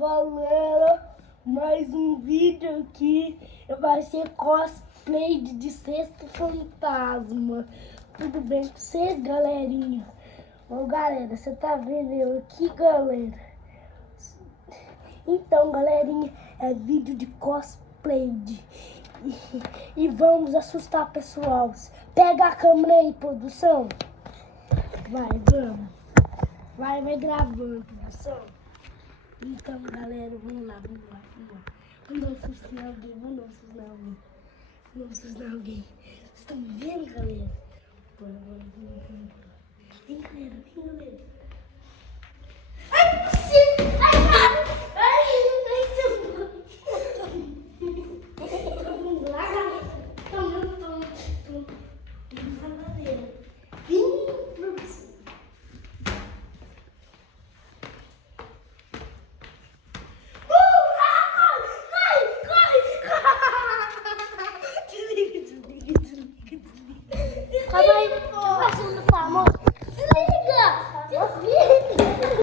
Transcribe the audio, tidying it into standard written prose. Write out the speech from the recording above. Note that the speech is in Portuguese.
galera, mais um vídeo aqui vai ser cosplay de Sexto Fantasma. Tudo bem com você, galerinha? Ô galera, você tá vendo eu aqui, galera? Então, galerinha, é vídeo de cosplay e vamos assustar pessoal. Pega a câmera aí, produção. Vamos. Vai gravando, produção. Então, galera, vamos lá. Vamos assustar alguém, Vamos assustar alguém. Vocês estão vendo, galera? Bora. Vem, galera. Ai, sim! Vamos lá, galera. Toma. Vem, produção. Desliga. Bye.